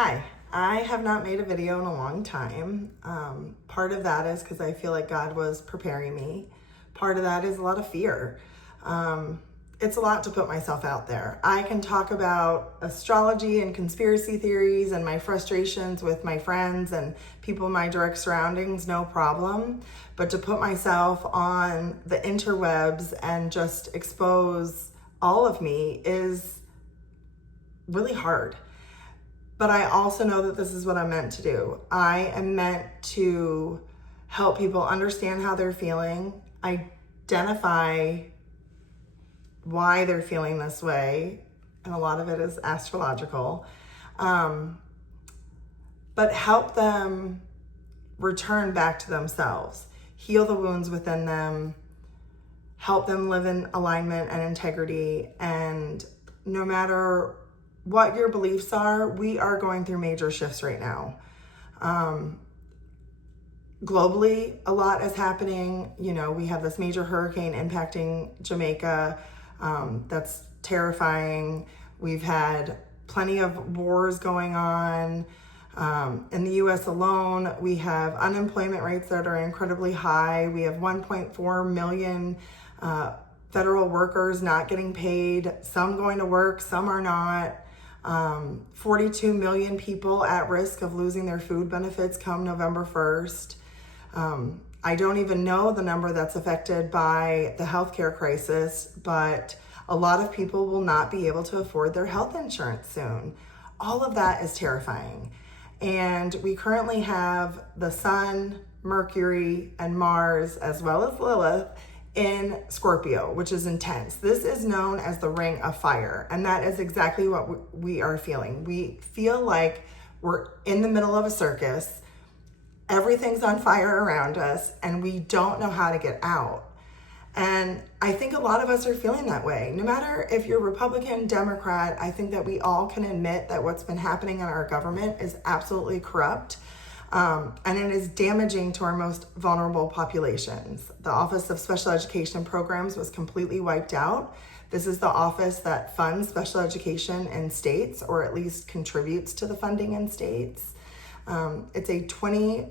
Hi, I have not made a video in a long time. Part of that is because I feel like God was preparing me. Part of that is a lot of fear. It's a lot to put myself out there. I can talk about astrology and conspiracy theories and my frustrations with my friends and people in my direct surroundings, no problem. But to put myself on the interwebs and just expose all of me is really hard. But I also know that this is what I'm meant to do. I am meant to help people understand how they're feeling, identify why they're feeling this way, and a lot of it is astrological, but help them return back to themselves, heal the wounds within them, help them live in alignment and integrity. And no matter what your beliefs are, we are going through major shifts right now. Globally, a lot is happening. You know, we have this major hurricane impacting Jamaica. That's terrifying. We've had plenty of wars going on. In the US alone, we have unemployment rates that are incredibly high. We have 1.4 million federal workers not getting paid, some going to work, some are not. 42 million people at risk of losing their food benefits come November 1st. I don't even know the number that's affected by the healthcare crisis, but a lot of people will not be able to afford their health insurance soon. All of that is terrifying. And we currently have the Sun, Mercury, and Mars, as well as Lilith, in Scorpio, which is intense. This is known as the Ring of Fire, and that is exactly what we are feeling. We feel like we're in the middle of a circus. Everything's on fire around us, and we don't know how to get out. And I think a lot of us are feeling that way. No matter if you're Republican, Democrat, I think that we all can admit that what's been happening in our government is absolutely corrupt. And it is damaging to our most vulnerable populations. The Office of Special Education Programs was completely wiped out. This is the office that funds special education in states, or at least contributes to the funding in states. It's a $20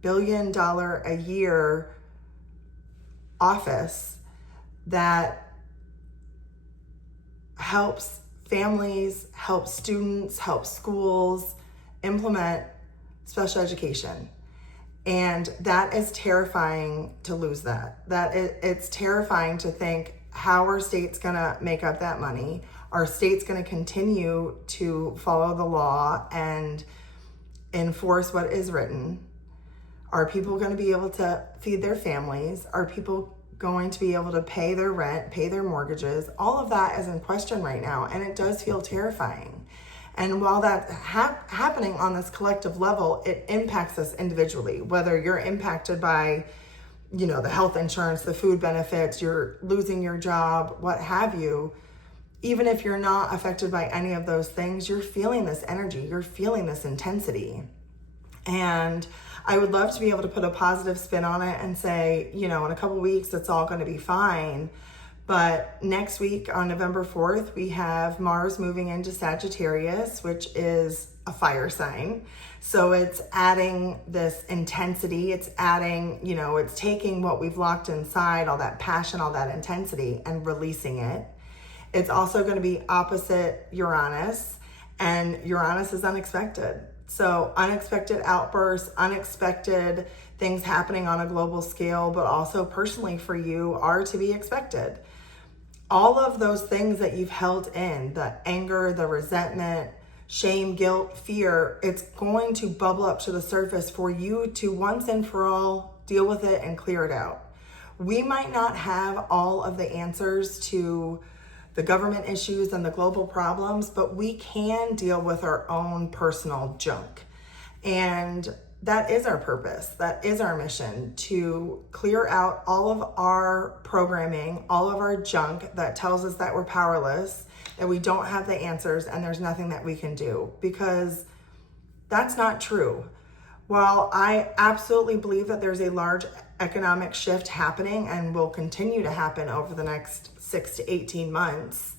billion a year office that helps families, helps students, helps schools implement special education. And that is terrifying to lose that. It's terrifying to think, how are states gonna make up that money? Are states gonna continue to follow the law and enforce what is written? Are people gonna be able to feed their families? Are people going to be able to pay their rent, pay their mortgages? All of that is in question right now, and it does feel terrifying. And while that's happening on this collective level, it impacts us individually, whether you're impacted by, you know, the health insurance, the food benefits, you're losing your job, what have you. Even if you're not affected by any of those things, you're feeling this energy, you're feeling this intensity. And I would love to be able to put a positive spin on it and say, you know, in a couple weeks, it's all going to be fine. But next week on November 4th, we have Mars moving into Sagittarius, which is a fire sign. So it's adding this intensity. It's adding, you know, it's taking what we've locked inside, all that passion, all that intensity, and releasing it. It's also going to be opposite Uranus, and Uranus is unexpected. So unexpected outbursts, unexpected things happening on a global scale, but also personally for you, are to be expected. All of those things that you've held in, the anger, the resentment, shame, guilt, fear, it's going to bubble up to the surface for you to once and for all deal with it and clear it out. We might not have all of the answers to the government issues and the global problems, but we can deal with our own personal junk. And that is our purpose. That is our mission, to clear out all of our programming, all of our junk that tells us that we're powerless, that we don't have the answers, and there's nothing that we can do, because that's not true. While I absolutely believe that there's a large economic shift happening and will continue to happen over the next 6 to 18 months,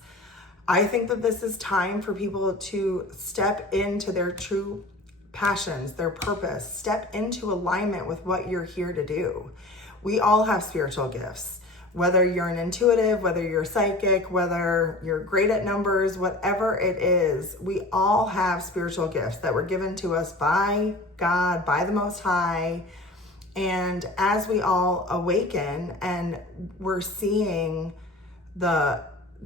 I think that this is time for people to step into their true passions, their purpose, step into alignment with what you're here to do. We all have spiritual gifts. Whether you're an intuitive, whether you're psychic, whether you're great at numbers, whatever it is, we all have spiritual gifts that were given to us by God, by the Most High. And as we all awaken and we're seeing the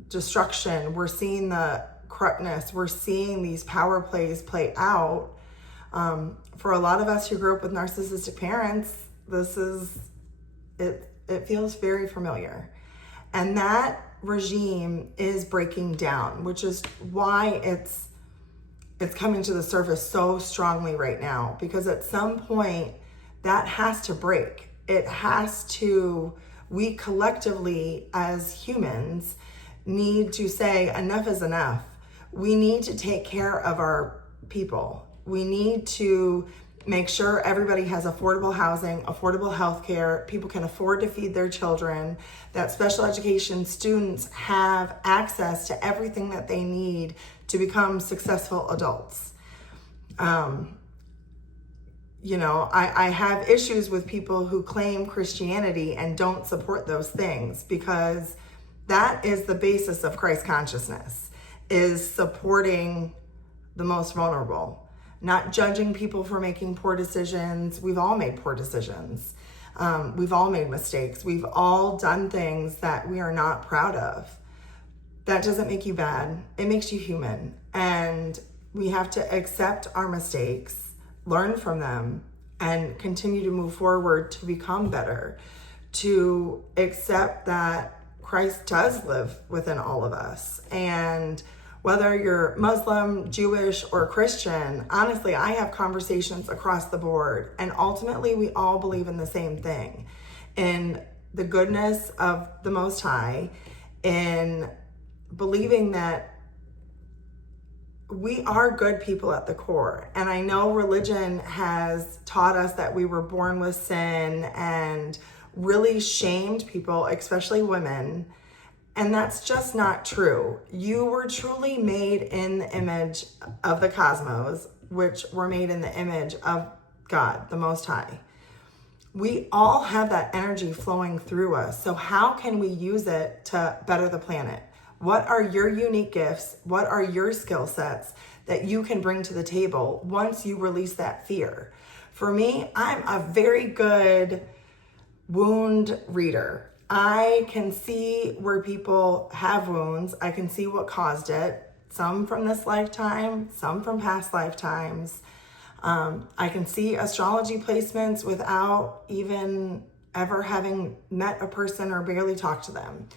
destruction, we're seeing the corruptness, we're seeing these power plays play out. For a lot of us who grew up with narcissistic parents, it feels very familiar. And that regime is breaking down, which is why it's coming to the surface so strongly right now, because at some point that has to break. We collectively as humans need to say enough is enough. We need to take care of our people. We need to make sure everybody has affordable housing, affordable healthcare, people can afford to feed their children, that special education students have access to everything that they need to become successful adults. I have issues with people who claim Christianity and don't support those things, because that is the basis of Christ consciousness, is supporting the most vulnerable. Not judging people for making poor decisions. We've all made poor decisions. We've all made mistakes. We've all done things that we are not proud of. That doesn't make you bad. It makes you human. And we have to accept our mistakes, learn from them, and continue to move forward to become better, to accept that Christ does live within all of us. And whether you're Muslim, Jewish, or Christian, honestly, I have conversations across the board, and ultimately we all believe in the same thing, in the goodness of the Most High, in believing that we are good people at the core. And I know religion has taught us that we were born with sin and really shamed people, especially women. And that's just not true. You were truly made in the image of the cosmos, which were made in the image of God, the Most High. We all have that energy flowing through us. So how can we use it to better the planet? What are your unique gifts? What are your skill sets that you can bring to the table once you release that fear? For me, I'm a very good wound reader. I can see where people have wounds. I can see what caused it. Some from this lifetime, some from past lifetimes. I can see astrology placements without even ever having met a person or barely talked to them.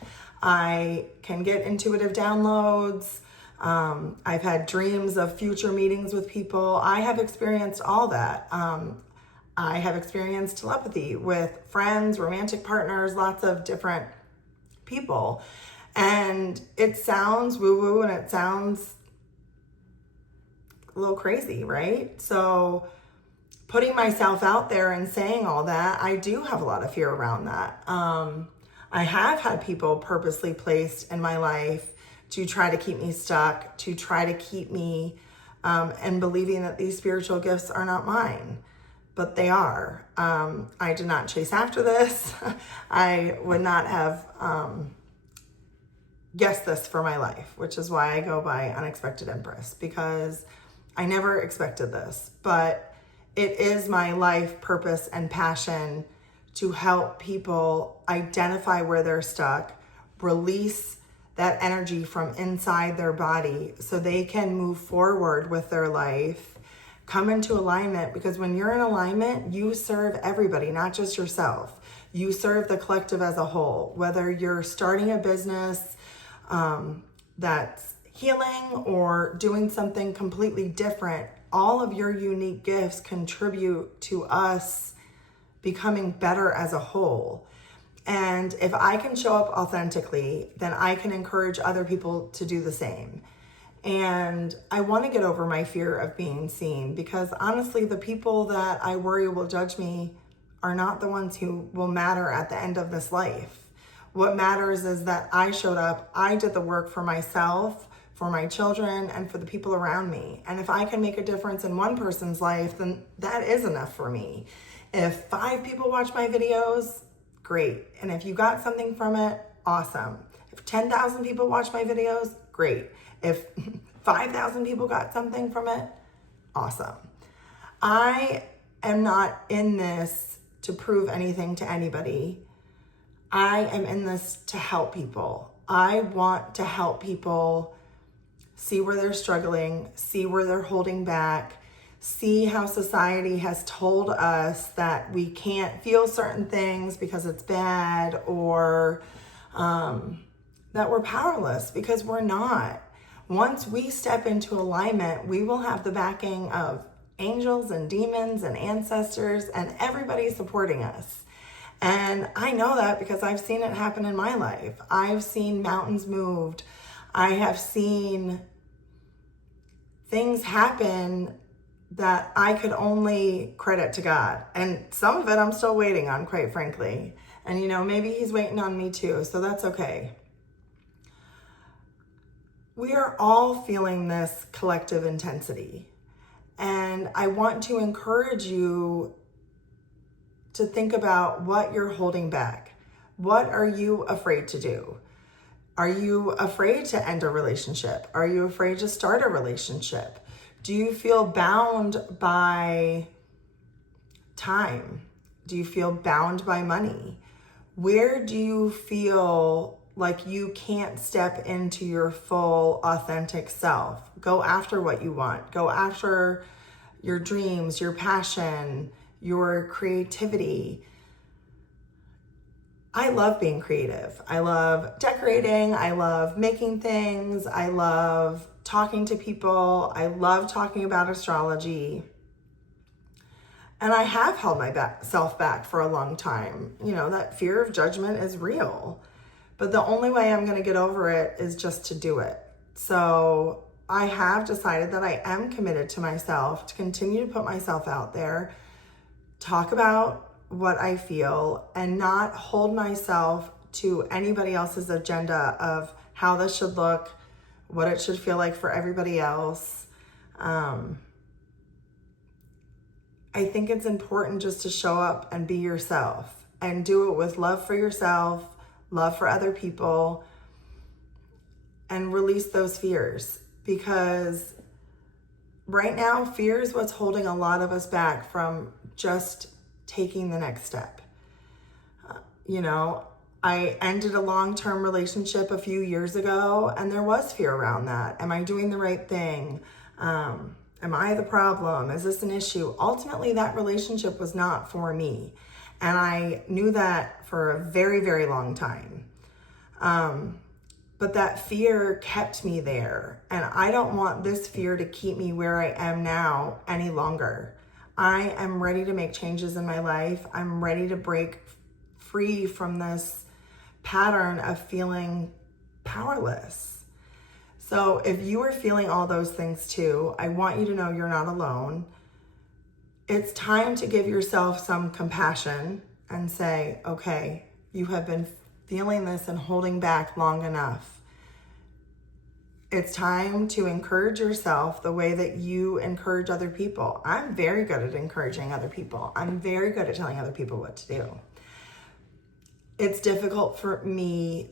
I can get intuitive downloads. I've had dreams of future meetings with people. I have experienced all that. I have experienced telepathy with friends, romantic partners, lots of different people. And it sounds woo-woo and it sounds a little crazy, right? So putting myself out there and saying all that, I do have a lot of fear around that. I have had people purposely placed in my life to try to keep me stuck, to try to keep me and believing that these spiritual gifts are not mine. But they are. I did not chase after this. I would not have guessed this for my life, which is why I go by Unexpected Empress, because I never expected this. But it is my life purpose and passion to help people identify where they're stuck, release that energy from inside their body so they can move forward with their life, come into alignment, because when you're in alignment, you serve everybody, not just yourself. You serve the collective as a whole. Whether you're starting a business that's healing or doing something completely different, all of your unique gifts contribute to us becoming better as a whole. And if I can show up authentically, then I can encourage other people to do the same. And I want to get over my fear of being seen, because honestly, the people that I worry will judge me are not the ones who will matter at the end of this life. What matters is that I showed up, I did the work for myself, for my children and for the people around me. And if I can make a difference in one person's life, then that is enough for me. If 5 people watch my videos, great. And if you got something from it, awesome. If 10,000 people watch my videos, great. If 5,000 people got something from it, awesome. I am not in this to prove anything to anybody. I am in this to help people. I want to help people see where they're struggling, see where they're holding back, see how society has told us that we can't feel certain things because it's bad, or that we're powerless, because we're not. Once we step into alignment, we will have the backing of angels and demons and ancestors and everybody supporting us. And I know that because I've seen it happen in my life. I've seen mountains moved. I have seen things happen that I could only credit to God. And some of it I'm still waiting on, quite frankly. And maybe he's waiting on me too, so that's okay. We are all feeling this collective intensity. And I want to encourage you to think about what you're holding back. What are you afraid to do? Are you afraid to end a relationship? Are you afraid to start a relationship? Do you feel bound by time? Do you feel bound by money? Where do you feel like you can't step into your full, authentic self? Go after what you want. Go after your dreams, your passion, your creativity. I love being creative. I love decorating. I love making things. I love talking to people. I love talking about astrology. And I have held myself back for a long time. That fear of judgment is real. But the only way I'm going to get over it is just to do it. So I have decided that I am committed to myself, to continue to put myself out there, talk about what I feel, and not hold myself to anybody else's agenda of how this should look, what it should feel like for everybody else. I think it's important just to show up and be yourself, and do it with love for yourself, love for other people, and release those fears. Because right now, fear is what's holding a lot of us back from just taking the next step. I ended a long-term relationship a few years ago, and there was fear around that. Am I doing the right thing? Am I the problem? Is this an issue? Ultimately, that relationship was not for me. And I knew that for a very, very long time. But that fear kept me there. And I don't want this fear to keep me where I am now any longer. I am ready to make changes in my life. I'm ready to break free from this pattern of feeling powerless. So if you are feeling all those things too, I want you to know you're not alone. It's time to give yourself some compassion and say, okay, you have been feeling this and holding back long enough. It's time to encourage yourself the way that you encourage other people. I'm very good at encouraging other people. I'm very good at telling other people what to do. It's difficult for me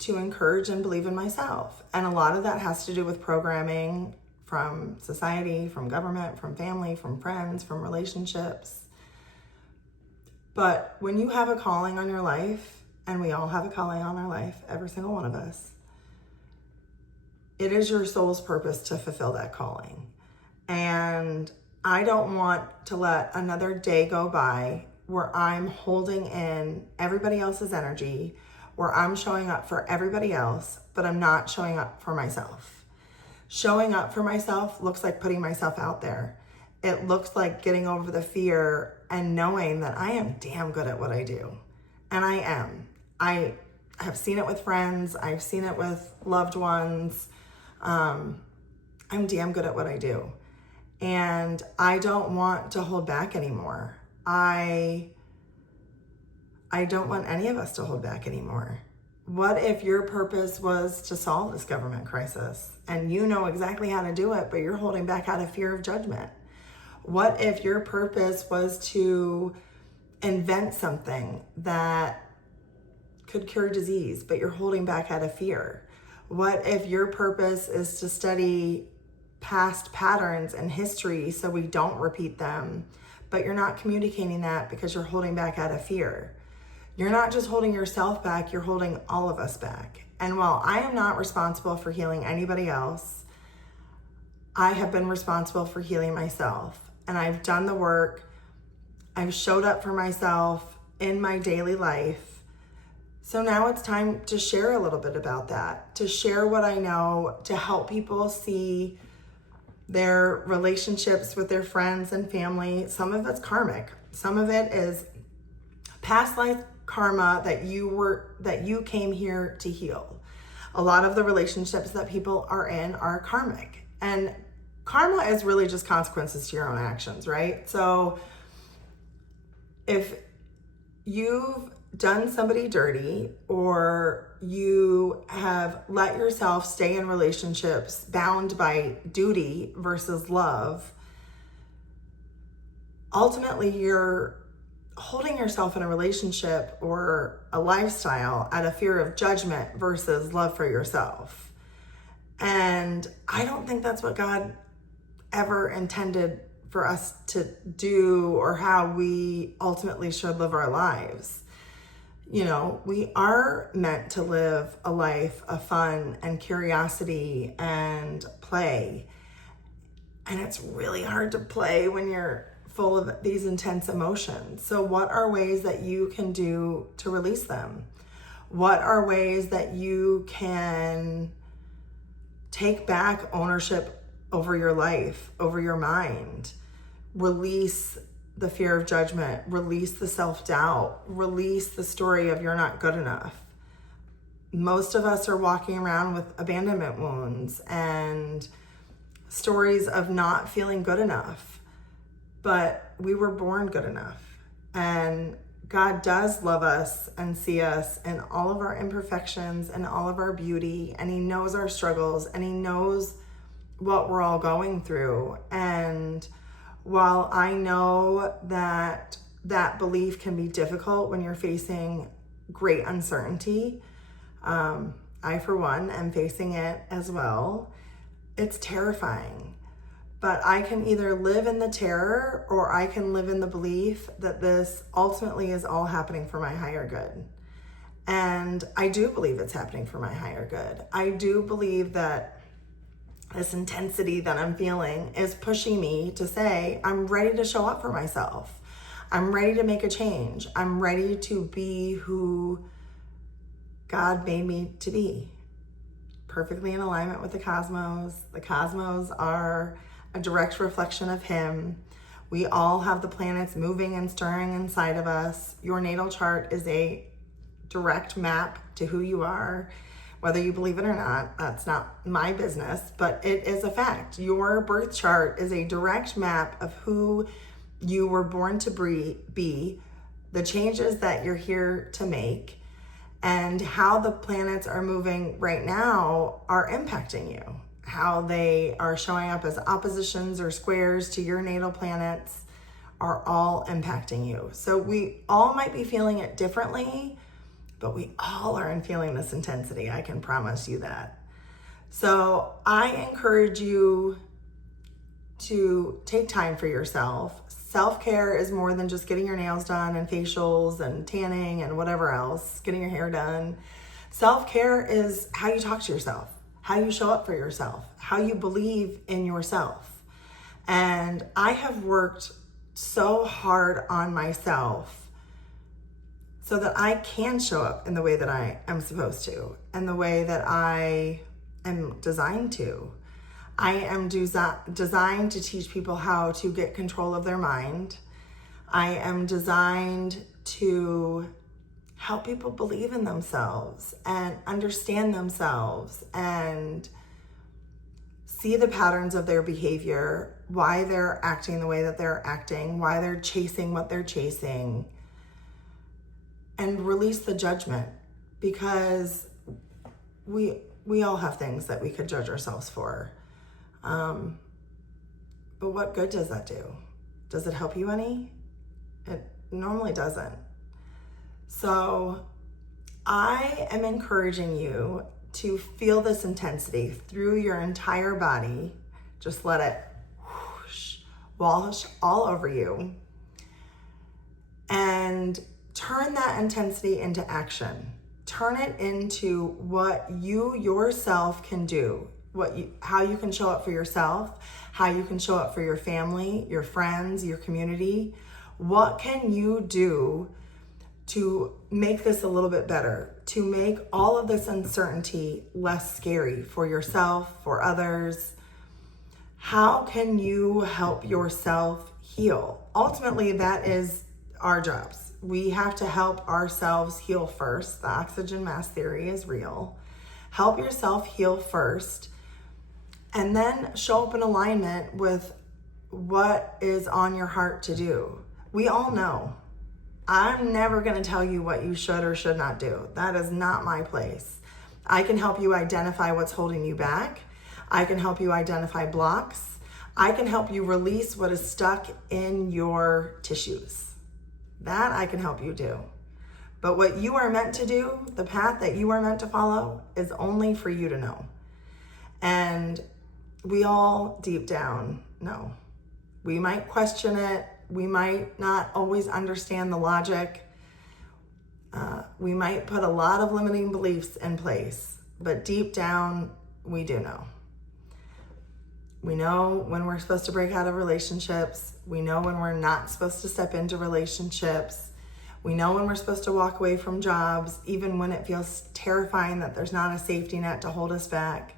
to encourage and believe in myself. And a lot of that has to do with programming from society, from government, from family, from friends, from relationships. But when you have a calling on your life, and we all have a calling on our life, every single one of us, it is your soul's purpose to fulfill that calling. And I don't want to let another day go by where I'm holding in everybody else's energy, where I'm showing up for everybody else, but I'm not showing up for myself. Showing up for myself looks like putting myself out there. It looks like getting over the fear and knowing that I am damn good at what I do. And I am. I have seen it with friends. I've seen it with loved ones. I'm damn good at what I do. And I don't want to hold back anymore. I don't want any of us to hold back anymore. What if your purpose was to solve this government crisis and you know exactly how to do it, but you're holding back out of fear of judgment? What if your purpose was to invent something that could cure disease, but you're holding back out of fear? What if your purpose is to study past patterns and history so we don't repeat them, but you're not communicating that because you're holding back out of fear? You're not just holding yourself back, you're holding all of us back. And while I am not responsible for healing anybody else, I have been responsible for healing myself. And I've done the work. I've showed up for myself in my daily life. So now it's time to share a little bit about that, to share what I know, to help people see their relationships with their friends and family. Some of it's karmic. Some of it is past life karma that you came here to heal. A lot of the relationships that people are in are karmic. And karma is really just consequences to your own actions, right? So if you've done somebody dirty, or you have let yourself stay in relationships bound by duty versus love, ultimately you're holding yourself in a relationship or a lifestyle out of fear of judgment versus love for yourself. And I don't think that's what God ever intended for us to do, or how we ultimately should live our lives. You know, we are meant to live a life of fun and curiosity and play. And it's really hard to play when you're full of these intense emotions. So what are ways that you can do to release them? What are ways that you can take back ownership over your life, over your mind? Release the fear of judgment, release the self-doubt, release the story of you're not good enough. Most of us are walking around with abandonment wounds and stories of not feeling good enough. But we were born good enough, and God does love us and see us in all of our imperfections and all of our beauty, and He knows our struggles, and He knows what we're all going through. And while I know that that belief can be difficult when you're facing great uncertainty, I, for one, am facing it as well. It's terrifying. But I can either live in the terror, or I can live in the belief that this ultimately is all happening for my higher good. And I do believe it's happening for my higher good. I do believe that this intensity that I'm feeling is pushing me to say, I'm ready to show up for myself. I'm ready to make a change. I'm ready to be who God made me to be. Perfectly in alignment with the cosmos. The cosmos are a direct reflection of Him. We all have the planets moving and stirring inside of us. Your natal chart is a direct map to who you are. Whether you believe it or not, that's not my business, but it is a fact. Your birth chart is a direct map of who you were born to be, the changes that you're here to make, and how the planets are moving right now are impacting you. How they are showing up as oppositions or squares to your natal planets are all impacting you. So we all might be feeling it differently, but we all are feeling this intensity. I can promise you that. So I encourage you to take time for yourself. Self-care is more than just getting your nails done and facials and tanning and whatever else, getting your hair done. Self-care is how you talk to yourself, how you show up for yourself, how you believe in yourself. And I have worked so hard on myself so that I can show up in the way that I am supposed to, and the way that I am designed to. I am designed to teach people how to get control of their mind. I am designed to help people believe in themselves and understand themselves and see the patterns of their behavior, why they're acting the way that they're acting, why they're chasing what they're chasing, and release the judgment. because we all have things that we could judge ourselves for. But what good does that do? Does it help you any? It normally doesn't. So I am encouraging you to feel this intensity through your entire body. Just let it whoosh, wash all over you. And turn that intensity into action. Turn it into what you yourself can do, how you can show up for yourself, how you can show up for your family, your friends, your community. What can you do to make this a little bit better, to make all of this uncertainty less scary for yourself, for others? How can you help yourself heal? Ultimately, that is our jobs. We have to help ourselves heal first. The oxygen mask theory is real. Help yourself heal first, and then show up in alignment with what is on your heart to do. We all know. I'm never going to tell you what you should or should not do. That is not my place. I can help you identify what's holding you back. I can help you identify blocks. I can help you release what is stuck in your tissues. That I can help you do. But what you are meant to do, the path that you are meant to follow, is only for you to know. And we all deep down know. We might question it. We might not always understand the logic. We might put a lot of limiting beliefs in place, but deep down, we do know. We know when we're supposed to break out of relationships. We know when we're not supposed to step into relationships. We know when we're supposed to walk away from jobs, even when it feels terrifying that there's not a safety net to hold us back.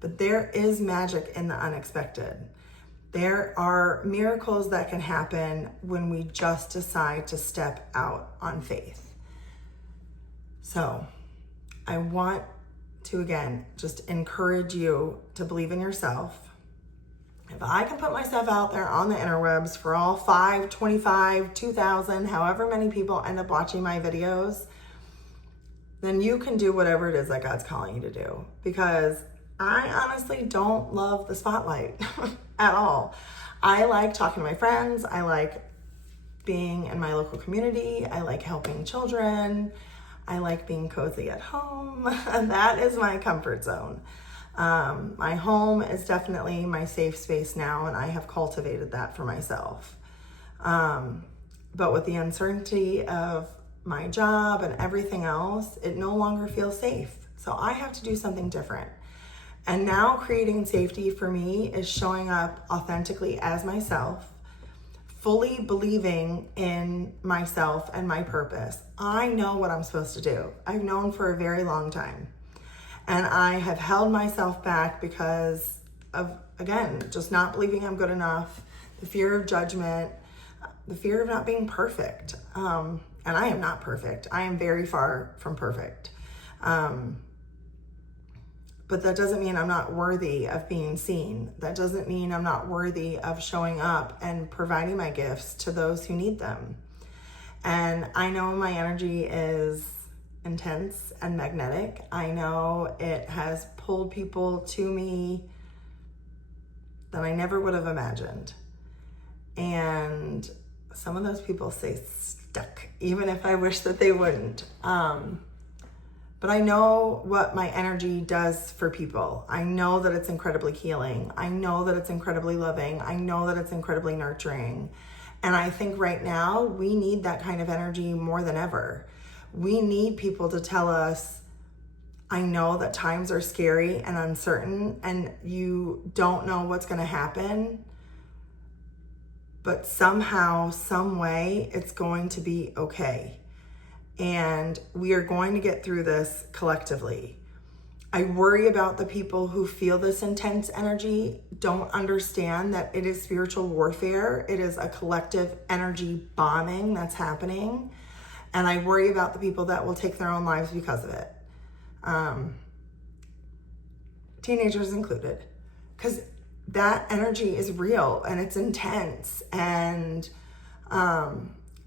But there is magic in the unexpected. There are miracles that can happen when we just decide to step out on faith. So I want to, again, just encourage you to believe in yourself. If I can put myself out there on the interwebs for all 5, 25, 2,000, however many people end up watching my videos, then you can do whatever it is that God's calling you to do. Because I honestly don't love the spotlight at all. I like talking to my friends. I like being in my local community. I like helping children. I like being cozy at home. And that is my comfort zone. My home is definitely my safe space now, and I have cultivated that for myself. But with the uncertainty of my job and everything else, it no longer feels safe. So I have to do something different. And now creating safety for me is showing up authentically as myself, fully believing in myself and my purpose. I know what I'm supposed to do. I've known for a very long time. And I have held myself back because of, again, just not believing I'm good enough, the fear of judgment, the fear of not being perfect. And I am not perfect. I am very far from perfect. But that doesn't mean I'm not worthy of being seen. That doesn't mean I'm not worthy of showing up and providing my gifts to those who need them. And I know my energy is intense and magnetic. I know it has pulled people to me that I never would have imagined. And some of those people stay stuck, even if I wish that they wouldn't. But I know what my energy does for people. I know that it's incredibly healing. I know that it's incredibly loving. I know that it's incredibly nurturing. And I think right now we need that kind of energy more than ever. We need people to tell us, I know that times are scary and uncertain and you don't know what's going to happen, but somehow, some way, it's going to be okay. And we are going to get through this collectively. I worry about the people who feel this intense energy, don't understand that it is spiritual warfare. It is a collective energy bombing that's happening. And I worry about the people that will take their own lives because of it. Teenagers included. Because that energy is real and it's intense. And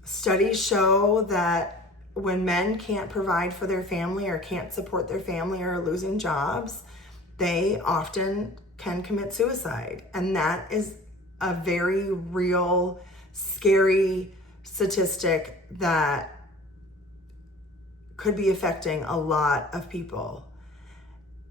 studies show that when men can't provide for their family or can't support their family or are losing jobs, they often can commit suicide. And that is a very real, scary statistic that could be affecting a lot of people.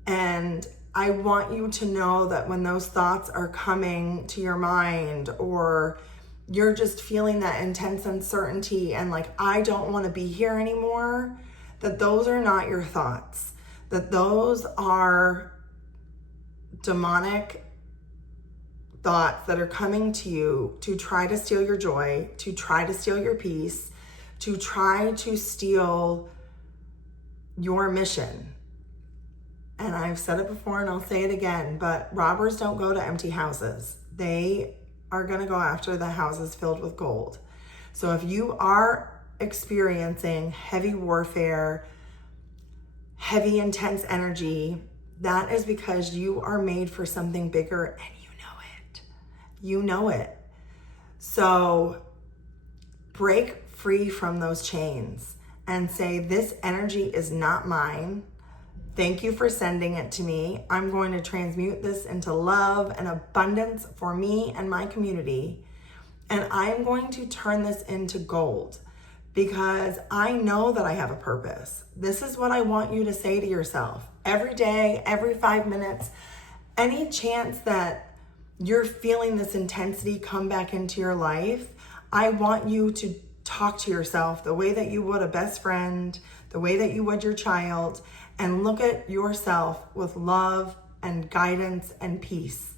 And I want you to know that when those thoughts are coming to your mind, or you're just feeling that intense uncertainty and like, I don't want to be here anymore, that those are not your thoughts, that those are demonic thoughts that are coming to you to try to steal your joy, to try to steal your peace, to try to steal your mission. And I've said it before and I'll say it again, but robbers don't go to empty houses. They are going to go after the houses filled with gold. So if you are experiencing heavy warfare, heavy, intense energy, that is because you are made for something bigger and you know it. You know it. So break free from those chains and say, this energy is not mine. Thank you for sending it to me. I'm going to transmute this into love and abundance for me and my community. And I'm going to turn this into gold because I know that I have a purpose. This is what I want you to say to yourself every day, every 5 minutes. Any chance that you're feeling this intensity come back into your life, I want you to talk to yourself the way that you would a best friend, the way that you would your child, and look at yourself with love and guidance and peace.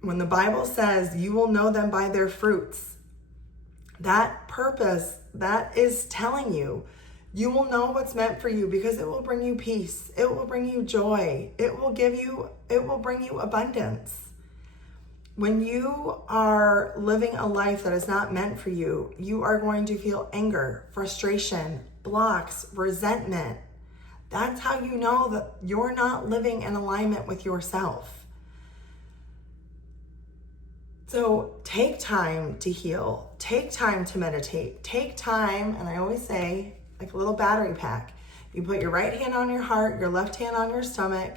When the Bible says you will know them by their fruits, that purpose, that is telling you, you will know what's meant for you because it will bring you peace. It will bring you joy. It will bring you abundance. When you are living a life that is not meant for you, you are going to feel anger, frustration, blocks, resentment. That's how you know that you're not living in alignment with yourself. So take time to heal. Take time to meditate. Take time, and I always say, like a little battery pack. You put your right hand on your heart, your left hand on your stomach.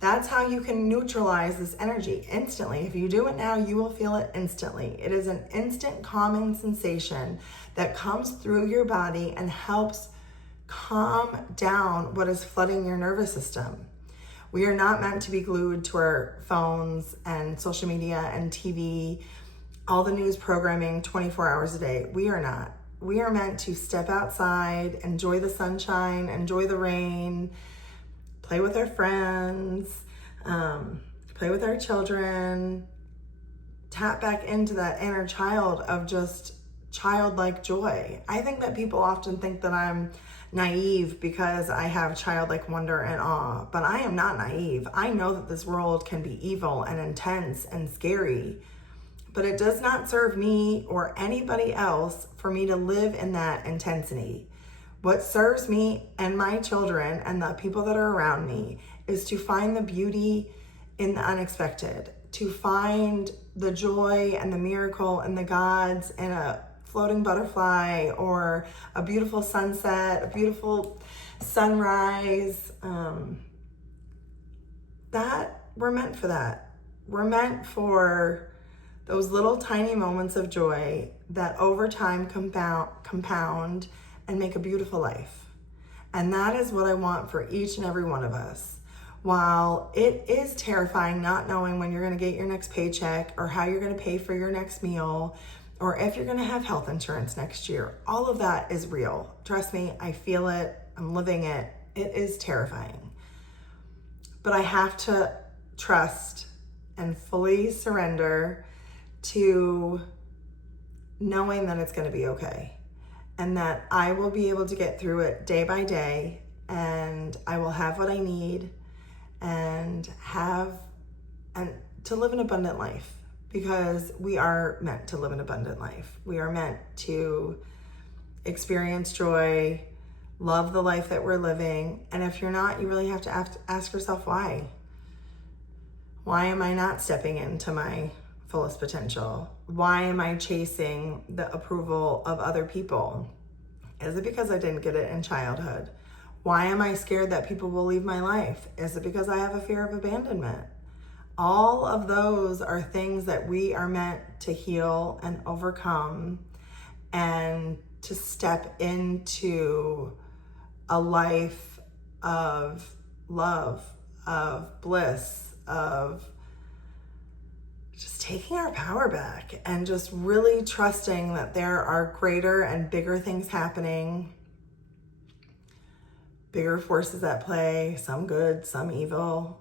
That's how you can neutralize this energy instantly. If you do it now, you will feel it instantly. It is an instant calming sensation that comes through your body and helps calm down what is flooding your nervous system. We are not meant to be glued to our phones and social media and TV, all the news programming 24 hours a day. We are not. We are meant to step outside, enjoy the sunshine, enjoy the rain, play with our friends, play with our children, tap back into that inner child of just childlike joy. I think that people often think that I'm naive because I have childlike wonder and awe, but I am not naive. I know that this world can be evil and intense and scary, but it does not serve me or anybody else for me to live in that intensity. What serves me and my children and the people that are around me is to find the beauty in the unexpected, to find the joy and the miracle and the gods in a floating butterfly or a beautiful sunset, a beautiful sunrise. That we're meant for that. We're meant for those little tiny moments of joy that over time compound and make a beautiful life. And that is what I want for each and every one of us. While it is terrifying not knowing when you're going to get your next paycheck or how you're going to pay for your next meal, or if you're going to have health insurance next year, all of that is real. Trust me, I feel it. I'm living it. It is terrifying. But I have to trust and fully surrender to knowing that it's going to be okay and that I will be able to get through it day by day, and I will have what I need and to live an abundant life. Because we are meant to live an abundant life. We are meant to experience joy, love the life that we're living. And if you're not, you really have to ask yourself why. Why am I not stepping into my fullest potential? Why am I chasing the approval of other people? Is it because I didn't get it in childhood? Why am I scared that people will leave my life? Is it because I have a fear of abandonment? All of those are things that we are meant to heal and overcome and to step into a life of love, of bliss, of just taking our power back and just really trusting that there are greater and bigger things happening, bigger forces at play, some good, some evil.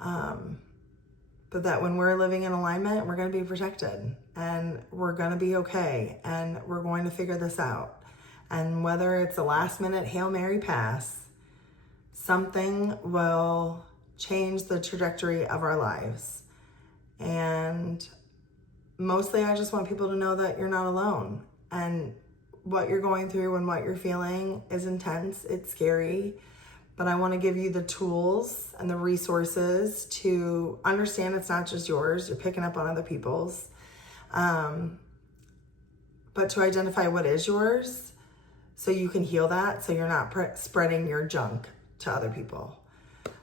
But that when we're living in alignment, we're going to be protected and we're going to be okay and we're going to figure this out. And whether it's a last minute Hail Mary pass, something will change the trajectory of our lives. And mostly I just want people to know that you're not alone, and what you're going through and what you're feeling is intense, it's scary, but I want to give you the tools and the resources to understand it's not just yours, you're picking up on other people's, but to identify what is yours so you can heal that, so you're not spreading your junk to other people.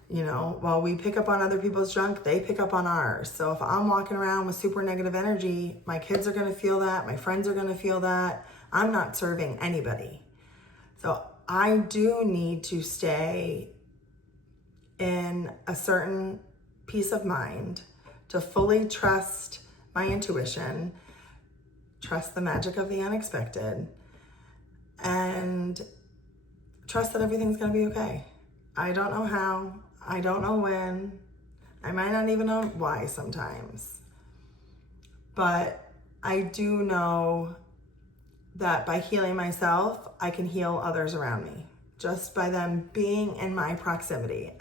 You know, while we pick up on other people's junk, they pick up on ours. So if I'm walking around with super negative energy, my kids are going to feel that. My friends are going to feel that. I'm not serving anybody. So I do need to stay in a certain peace of mind to fully trust my intuition, trust the magic of the unexpected, and trust that everything's going to be okay. I don't know how. I don't know when. I might not even know why sometimes. But I do know that by healing myself, I can heal others around me. Just by them being in my proximity.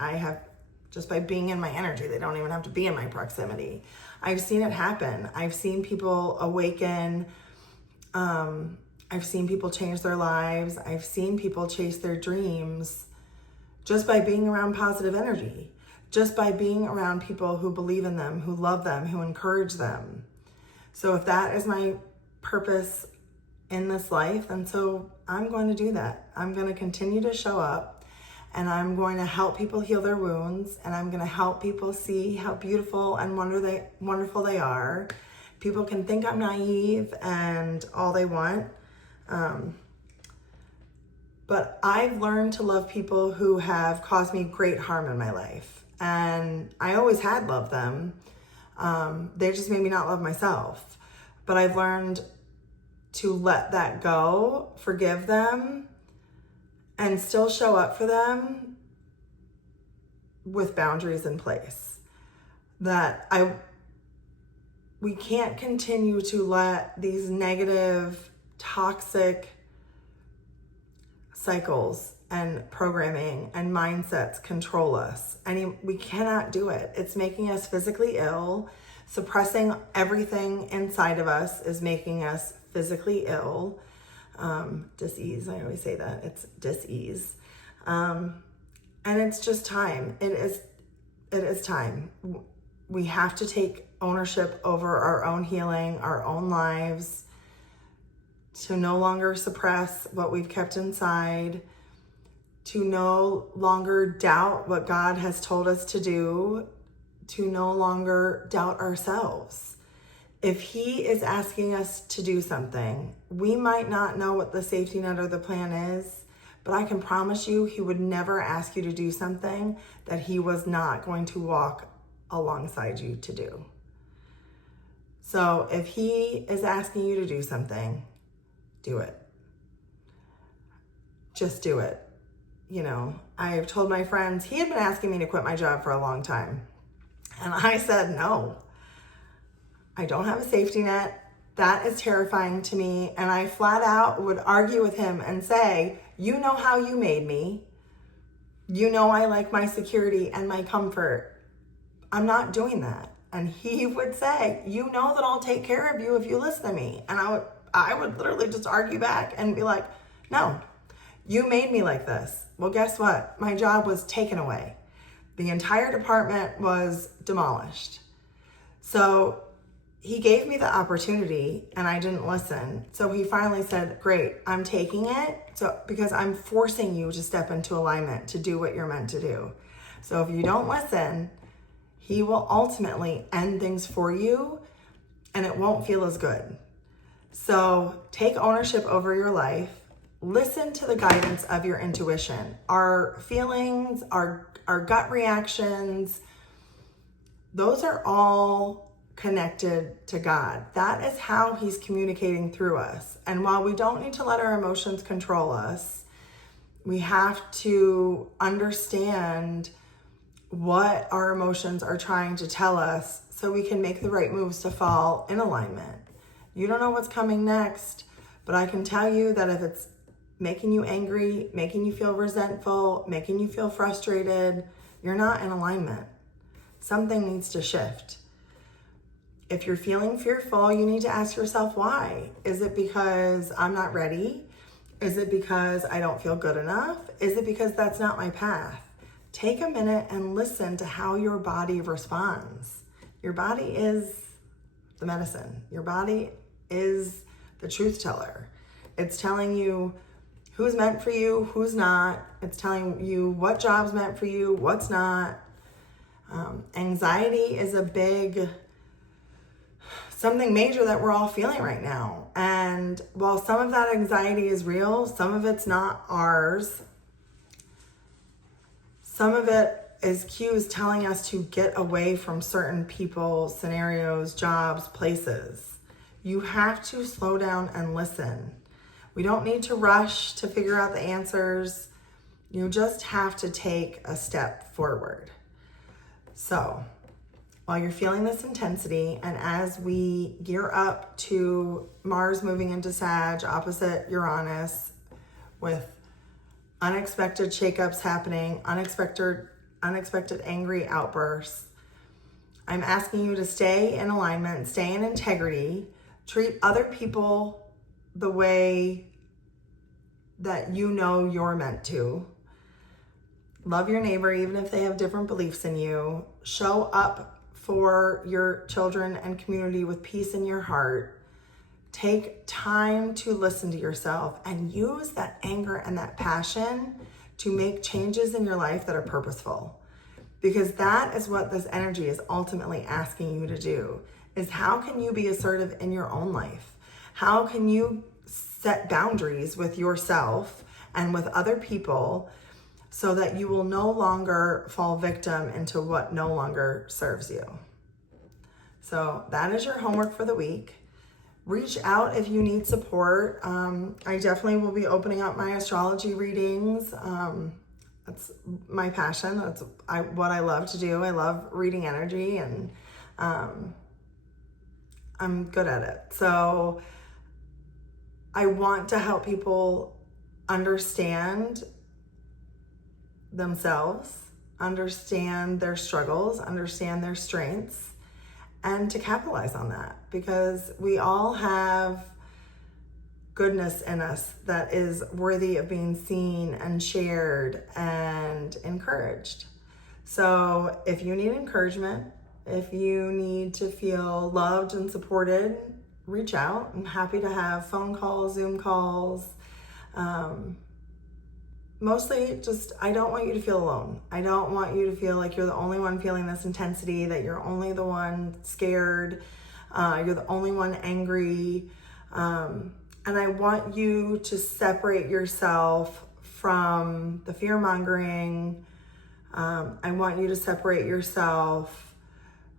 Just by being in my energy, they don't even have to be in my proximity. I've seen it happen. I've seen people awaken. I've seen people change their lives. I've seen people chase their dreams just by being around positive energy, just by being around people who believe in them, who love them, who encourage them. So if that is my purpose in this life, then so I'm going to do that. I'm going to continue to show up, and I'm going to help people heal their wounds, and I'm going to help people see how beautiful and wonderful they are. People can think I'm naive and all they want. But I've learned to love people who have caused me great harm in my life. And I always had loved them. They just made me not love myself. But I've learned to let that go, forgive them, and still show up for them with boundaries in place. We can't continue to let these negative, toxic cycles and programming and mindsets control us. We cannot do it. It's making us physically ill. Suppressing everything inside of us is making us physically ill. Dis-ease, I always say that. It's dis-ease. And it's just time. It is time. We have to take ownership over our own healing, our own lives, to no longer suppress what we've kept inside, to no longer doubt what God has told us to do, to no longer doubt ourselves. If He is asking us to do something, we might not know what the safety net or the plan is, but I can promise you He would never ask you to do something that He was not going to walk alongside you to do. So if He is asking you to do something, do it. Just do it. You know, I've told my friends, he had been asking me to quit my job for a long time. And I said, no, I don't have a safety net. That is terrifying to me. And I flat out would argue with him and say, you know how you made me. You know I like my security and my comfort. I'm not doing that. And he would say, you know that I'll take care of you if you listen to me. And I would literally just argue back and be like, no, you made me like this. Well, guess what? My job was taken away. The entire department was demolished. So he gave me the opportunity and I didn't listen. So he finally said, great, I'm taking it. So because I'm forcing you to step into alignment to do what you're meant to do. So if you don't listen, he will ultimately end things for you and it won't feel as good. So take ownership over your life. Listen to the guidance of your intuition. Our feelings, our gut reactions, those are all connected to God. That is how he's communicating through us. And while we don't need to let our emotions control us, we have to understand what our emotions are trying to tell us so we can make the right moves to fall in alignment. You don't know what's coming next, but I can tell you that if it's making you angry, making you feel resentful, making you feel frustrated, you're not in alignment. Something needs to shift. If you're feeling fearful, you need to ask yourself why. Is it because I'm not ready? Is it because I don't feel good enough? Is it because that's not my path? Take a minute and listen to how your body responds. Your body is the medicine. Your body is the truth teller. It's telling you who's meant for you, who's not. It's telling you what job's meant for you, what's not. Anxiety is a big, something major that we're all feeling right now. And while some of that anxiety is real, some of it's not ours. Some of it is cues telling us to get away from certain people, scenarios, jobs, places. You have to slow down and listen. We don't need to rush to figure out the answers. You just have to take a step forward. So, while you're feeling this intensity, and as we gear up to Mars moving into Sag opposite Uranus with unexpected shakeups happening, unexpected angry outbursts, I'm asking you to stay in alignment, stay in integrity, treat other people the way that you know you're meant to. Love your neighbor even if they have different beliefs than you. Show up for your children and community with peace in your heart. Take time to listen to yourself and use that anger and that passion to make changes in your life that are purposeful. Because that is what this energy is ultimately asking you to do, is how can you be assertive in your own life? How can you set boundaries with yourself and with other people so that you will no longer fall victim into what no longer serves you? So that is your homework for the week. Reach out if you need support. I definitely will be opening up my astrology readings. That's my passion. That's what I love to do. I love reading energy and I'm good at it. So I want to help people understand themselves, understand their struggles, understand their strengths, and to capitalize on that, because we all have goodness in us that is worthy of being seen and shared and encouraged. So if you need encouragement, if you need to feel loved and supported, reach out. I'm happy to have phone calls, Zoom calls. Mostly just, I don't want you to feel alone. I don't want you to feel like you're the only one feeling this intensity, that you're only the one scared, you're the only one angry. And I want you to separate yourself from the fear-mongering. I want you to separate yourself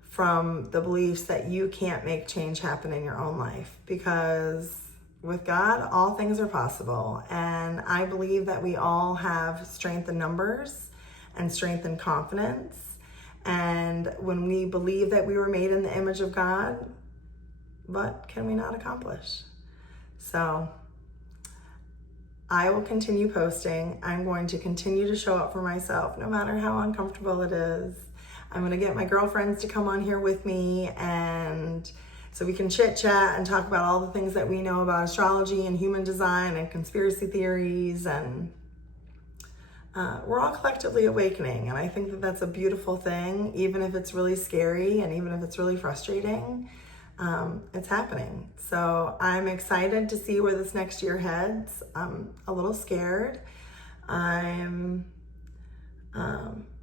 from the beliefs that you can't make change happen in your own life, because with God, all things are possible. And I believe that we all have strength in numbers and strength in confidence. And when we believe that we were made in the image of God, what can we not accomplish? So I will continue posting. I'm going to continue to show up for myself, no matter how uncomfortable it is. I'm going to get my girlfriends to come on here with me, and so we can chit chat and talk about all the things that we know about astrology and human design and conspiracy theories. And we're all collectively awakening. And I think that that's a beautiful thing, even if it's really scary and even if it's really frustrating. it's happening. So I'm excited to see where this next year heads. I'm a little scared.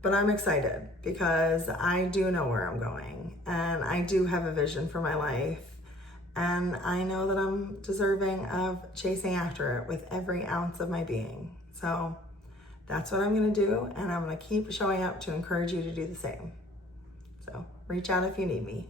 But I'm excited because I do know where I'm going and I do have a vision for my life. And I know that I'm deserving of chasing after it with every ounce of my being. So that's what I'm gonna do, and I'm gonna keep showing up to encourage you to do the same. So reach out if you need me.